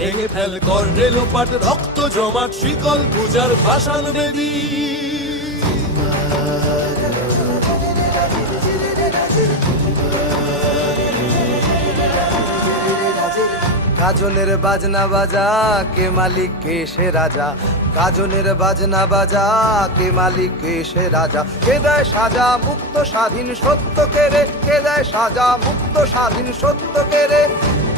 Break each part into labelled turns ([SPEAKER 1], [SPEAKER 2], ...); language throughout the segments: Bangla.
[SPEAKER 1] ভেঙে ফেল কর রেলোপাট রক্ত জমাট শিকল পূজার ভাষণ বেদী
[SPEAKER 2] গাজনের বাজনা বাজা, কে মালিক, কে সে রাজা? গাজনের বাজনা বাজা, কে মালিক, কে সে রাজা? কে দেয় সাজা মুক্ত স্বাধীন সত্য কে রে? কে দেয় সাজা মুক্ত স্বাধীন সত্য কেড়ে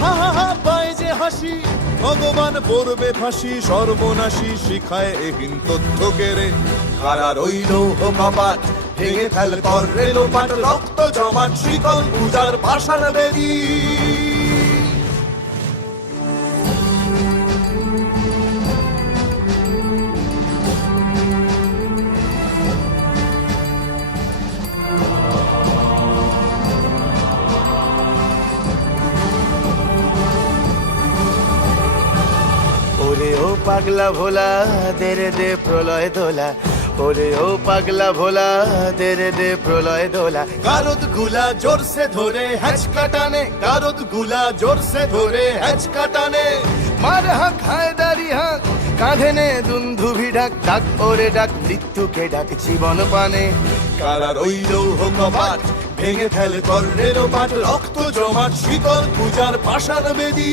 [SPEAKER 1] হা হা হা, পায় যে হাসি, ভগবান পড়বে ফাঁসি, সর্বনাশী শিখায় এহীন তথ্য কেড়ে কারা রইল ও কপাট ভেঙে ফেল কর রেলোপাট রক্ত জমাট শিকল পূজার পাষাণ বেদী।
[SPEAKER 2] ওরে ও পাগলা ভোলা, দেরে দে প্রলয় দোলা। ওরে ও পাগলা ভোলা, দেরে দে প্রলয় দোলা।
[SPEAKER 1] কারতগুলা জোরসে ধরে হ্যাচ কাটানে কারতগুলা জোরসে ধরে হ্যাচ কাটানে। মার হাক হায়দারি হাক, কাঁধে নে দুন্ধুভি ডাক ডাক ওরে ডাক, মৃত্যুকে ডাক জীবন পানে। কারা রইল ও কপাট ভেঙে ফেল কর রেলোপাট রক্ত জমাট শিকল পূজার পাষাণ বেদী।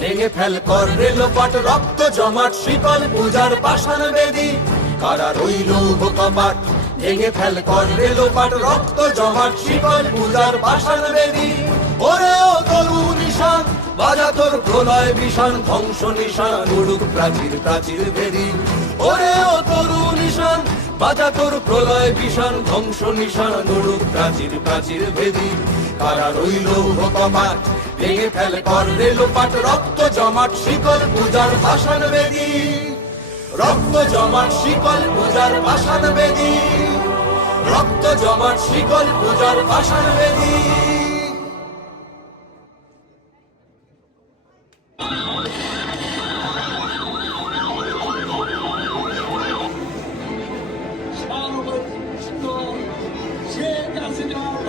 [SPEAKER 1] ভেঙে ফেল কর রেলোপাট রক্ত জমাট শীতল পূজার পাষাণ বেদি। কারা রইল কপাট ভেঙে ফেল কর রেলোপাট রক্ত জমাট শীতল পূজার পাষাণ বেদি। ওরে ও তরু নিশান, বাজা তোর প্রলয় বিষাণ ধ্বংস নিশান, উড়ুক প্রাচীর প্রাচীর বেদি। ওরে ও তরু নিশান বাজা তোর প্রলয় বিষাণ ধ্বংস নিশান উড়ুক প্রাচীর প্রাচীর বেদী। কারা রইল কপাট ভেঙে ফেল কর রেলোপাট রক্ত জমাট শিকল পূজার পাষাণ বেদী। রক্ত জমাট শিকল পূজার পাষাণ বেদী। রক্ত জমাট শিকল পূজার পাষাণ বেদী। to do.